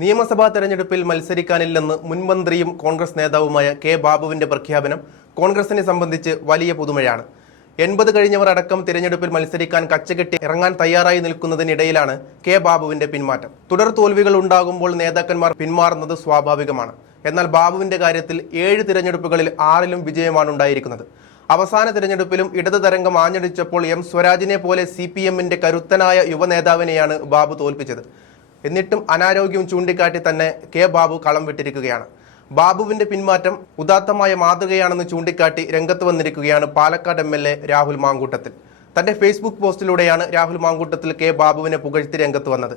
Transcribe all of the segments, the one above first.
നിയമസഭാ തെരഞ്ഞെടുപ്പിൽ മത്സരിക്കാനില്ലെന്ന് മുൻമന്ത്രിയും കോൺഗ്രസ് നേതാവുമായ കെ ബാബുവിന്റെ പ്രഖ്യാപനം കോൺഗ്രസിനെ സംബന്ധിച്ച് വലിയ പുതുമയാണ്. 80 കഴിഞ്ഞവർ അടക്കം തിരഞ്ഞെടുപ്പിൽ മത്സരിക്കാൻ കച്ചകെട്ടി ഇറങ്ങാൻ തയ്യാറായി നിൽക്കുന്നതിനിടയിലാണ് കെ ബാബുവിന്റെ പിന്മാറ്റം. തുടർ തോൽവികൾ ഉണ്ടാകുമ്പോൾ നേതാക്കന്മാർ പിന്മാറുന്നത് സ്വാഭാവികമാണ്. എന്നാൽ ബാബുവിന്റെ കാര്യത്തിൽ 7 തിരഞ്ഞെടുപ്പുകളിൽ 6ലും വിജയമാണ് ഉണ്ടായിരിക്കുന്നത്. അവസാന തിരഞ്ഞെടുപ്പിലും ഇടത് തരംഗം ആഞ്ഞടിച്ചപ്പോൾ എം സ്വരാജിനെ പോലെ CPMന്റെ കരുത്തനായ യുവനേതാവിനെയാണ് ബാബു തോൽപ്പിച്ചത്. എന്നിട്ടും അനാരോഗ്യം ചൂണ്ടിക്കാട്ടി തന്നെ കെ ബാബു കളം വിട്ടിരിക്കുകയാണ്. ബാബുവിന്റെ പിന്മാറ്റം ഉദാത്തമായ മാതൃകയാണെന്ന് ചൂണ്ടിക്കാട്ടി രംഗത്ത് വന്നിരിക്കുകയാണ് പാലക്കാട് MLA രാഹുൽ മാങ്കൂട്ടത്തിൽ. തന്റെ ഫേസ്ബുക്ക് പോസ്റ്റിലൂടെയാണ് രാഹുൽ മാങ്കൂട്ടത്തിൽ കെ ബാബുവിനെ പുകഴ്ത്തി രംഗത്ത് വന്നത്.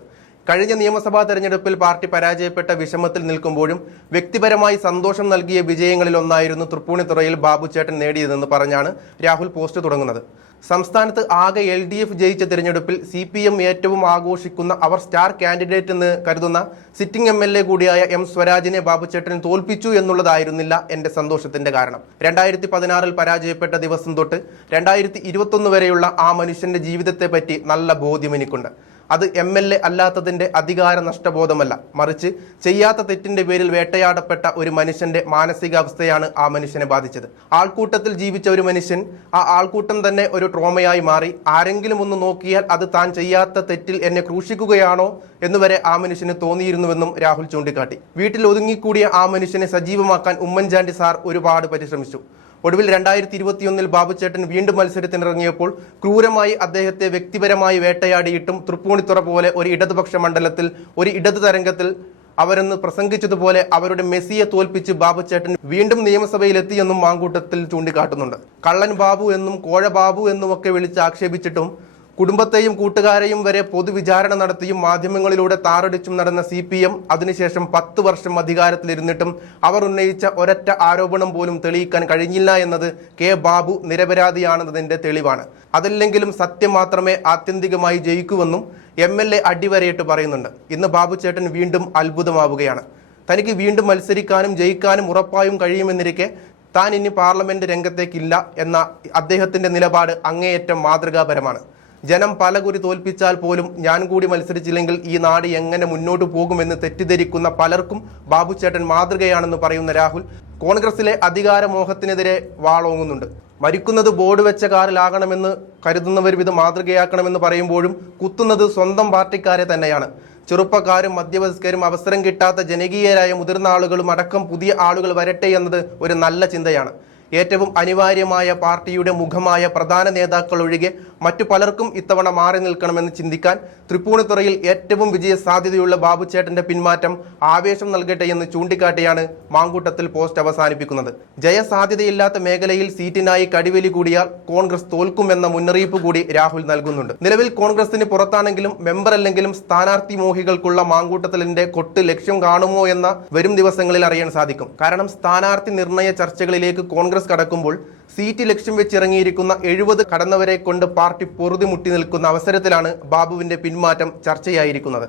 കഴിഞ്ഞ നിയമസഭാ തെരഞ്ഞെടുപ്പിൽ പാർട്ടി പരാജയപ്പെട്ട വിഷമത്തിൽ നിൽക്കുമ്പോഴും വ്യക്തിപരമായി സന്തോഷം നൽകിയ വിജയങ്ങളിലൊന്നായിരുന്നു തൃപ്പൂണിത്തുറയിൽ ബാബു ചേട്ടൻ നേടിയതെന്ന് പറഞ്ഞാണ് രാഹുൽ പോസ്റ്റ് തുടങ്ങുന്നത്. സംസ്ഥാനത്ത് ആകെ LDF ജയിച്ച തിരഞ്ഞെടുപ്പിൽ CPM ഏറ്റവും ആഘോഷിക്കുന്ന അവർ സ്റ്റാർ കാൻഡിഡേറ്റ് എന്ന് കരുതുന്ന സിറ്റിംഗ് MLA കൂടിയായ എം സ്വരാജിനെ ബാബുചേട്ടൻ തോൽപ്പിച്ചു എന്നുള്ളതായിരുന്നില്ല എന്റെ സന്തോഷത്തിന്റെ കാരണം. 2016 പരാജയപ്പെട്ട ദിവസം തൊട്ട് 2021 വരെയുള്ള ആ മനുഷ്യന്റെ ജീവിതത്തെ പറ്റി നല്ല ബോധ്യം എനിക്കുണ്ട്. അത് MLA അല്ലാത്തതിന്റെ അധികാര നഷ്ടബോധമല്ല, മറിച്ച് ചെയ്യാത്ത തെറ്റിന്റെ പേരിൽ വേട്ടയാടപ്പെട്ട ഒരു മനുഷ്യന്റെ മാനസികാവസ്ഥയാണ് ആ മനുഷ്യനെ ബാധിച്ചത്. ആൾക്കൂട്ടത്തിൽ ജീവിച്ച ഒരു മനുഷ്യൻ ആ ആൾക്കൂട്ടം തന്നെ ഒരു ട്രോമയായി മാറി. ആരെങ്കിലും ഒന്ന് നോക്കിയാൽ അത് താൻ ചെയ്യാത്ത തെറ്റിൽ എന്നെ ക്രൂശിക്കുകയാണോ എന്നുവരെ ആ മനുഷ്യന് തോന്നിയിരുന്നുവെന്നും രാഹുൽ ചൂണ്ടിക്കാട്ടി. വീട്ടിൽ ഒതുങ്ങിക്കൂടിയ ആ മനുഷ്യനെ സജീവമാക്കാൻ ഉമ്മൻചാണ്ടി സാർ ഒരുപാട് പരിശ്രമിച്ചു. ഒടുവിൽ 2021 ബാബുചേട്ടൻ വീണ്ടും മത്സരത്തിനിറങ്ങിയപ്പോൾ ക്രൂരമായി അദ്ദേഹത്തെ വ്യക്തിപരമായി വേട്ടയാടിയിട്ടും തൃപ്പൂണിത്തുറ പോലെ ഒരു ഇടതുപക്ഷ മണ്ഡലത്തിൽ ഒരു ഇടതു തരംഗത്തിൽ അവരെന്ന് പ്രസംഗിച്ചതുപോലെ അവരുടെ മെസ്സിയെ തോൽപ്പിച്ച് ബാബുചേട്ടൻ വീണ്ടും നിയമസഭയിലെത്തിയെന്നും മാങ്കൂട്ടത്തിൽ ചൂണ്ടിക്കാട്ടുന്നുണ്ട്. കള്ളൻ ബാബു എന്നും കോഴ ബാബു എന്നുമൊക്കെ വിളിച്ച് ആക്ഷേപിച്ചിട്ടും കുടുംബത്തെയും കൂട്ടുകാരെയും വരെ പൊതുവിചാരണ നടത്തിയും മാധ്യമങ്ങളിലൂടെ താറടിച്ചും നടന്ന CPM അതിനുശേഷം 10 വർഷം അധികാരത്തിലിരുന്നിട്ടും അവർ ഉന്നയിച്ച ഒരൊറ്റ ആരോപണം പോലും തെളിയിക്കാൻ കഴിഞ്ഞില്ല എന്നത് കെ ബാബു നിരപരാധിയാണെന്നതിന്റെ തെളിവാണ്. അതല്ലെങ്കിലും സത്യം മാത്രമേ ആത്യന്തികമായി ജയിക്കുമെന്നും MLA അടിവരയിട്ട് പറയുന്നുണ്ട്. ഇന്ന് ബാബുചേട്ടൻ വീണ്ടും അത്ഭുതമാവുകയാണ്. തനിക്ക് വീണ്ടും മത്സരിക്കാനും ജയിക്കാനും ഉറപ്പായും കഴിയുമെന്നിരിക്കെ താൻ ഇനി പാർലമെന്റ് രംഗത്തേക്കില്ല എന്ന അദ്ദേഹത്തിന്റെ നിലപാട് അങ്ങേയറ്റം മാതൃകാപരമാണ്. ജനം പലകുറി തോൽപ്പിച്ചാൽ പോലും ഞാൻ കൂടി മത്സരിച്ചില്ലെങ്കിൽ ഈ നാട് എങ്ങനെ മുന്നോട്ട് പോകുമെന്ന് തെറ്റിദ്ധരിക്കുന്ന പലർക്കും ബാബുചേട്ടൻ മാതൃകയാണെന്ന് പറയുന്ന രാഹുൽ കോൺഗ്രസിലെ അധികാരമോഹത്തിനെതിരെ വാളോങ്ങുന്നുണ്ട്. മരിക്കുന്നത് ബോർഡ് വെച്ച കാറിലാകണമെന്ന് കരുതുന്നവർ ഇത് മാതൃകയാക്കണമെന്ന് പറയുമ്പോഴും കുത്തുന്നത് സ്വന്തം പാർട്ടിക്കാരെ തന്നെയാണ്. ചെറുപ്പക്കാരും മധ്യവയസ്കരും അവസരം കിട്ടാത്ത ജനകീയരായ മുതിർന്ന ആളുകളും അടക്കം പുതിയ ആളുകൾ വരട്ടെ എന്നത് ഒരു നല്ല ചിന്തയാണ്. ഏറ്റവും അനിവാര്യമായ പാർട്ടിയുടെ മുഖമായ പ്രധാന നേതാക്കൾ ഒഴികെ മറ്റു പലർക്കും ഇത്തവണ മാറി നിൽക്കണമെന്ന് ചിന്തിക്കാൻ തൃപ്പൂണിത്തുറയിൽ ഏറ്റവും വിജയ സാധ്യതയുള്ള ബാബുചേട്ടന്റെ പിന്മാറ്റം ആവേശം നൽകട്ടെ എന്ന് ചൂണ്ടിക്കാട്ടിയാണ് മാങ്കൂട്ടത്തിൽ പോസ്റ്റ് അവസാനിപ്പിക്കുന്നത്. ജയസാധ്യതയില്ലാത്ത മേഖലയിൽ സീറ്റിനായി കടിവലി കൂടിയാൽ കോൺഗ്രസ് തോൽക്കുമെന്ന മുന്നറിയിപ്പ് കൂടി രാഹുൽ നൽകുന്നുണ്ട്. നിലവിൽ കോൺഗ്രസിന് പുറത്താണെങ്കിലും മെമ്പർ അല്ലെങ്കിലും സ്ഥാനാർത്ഥി മോഹികൾക്കുള്ള മാങ്കൂട്ടത്തിലിന്റെ കൊട്ട് ലക്ഷ്യം കാണുമോ എന്ന വരും ദിവസങ്ങളിൽ അറിയാൻ സാധിക്കും. കാരണം സ്ഥാനാർത്ഥി നിർണയ ചർച്ചകളിലേക്ക് കോൺഗ്രസ് കടക്കുമ്പോൾ സീറ്റ് ലക്ഷ്യം വെച്ചിറങ്ങിയിരിക്കുന്ന 70 കടന്നവരെ കൊണ്ട് പാർട്ടി പൊറുതിമുട്ടി നിൽക്കുന്ന അവസരത്തിലാണ് ബാബുവിന്റെ പിന്മാറ്റം ചർച്ചയായിരിക്കുന്നത്.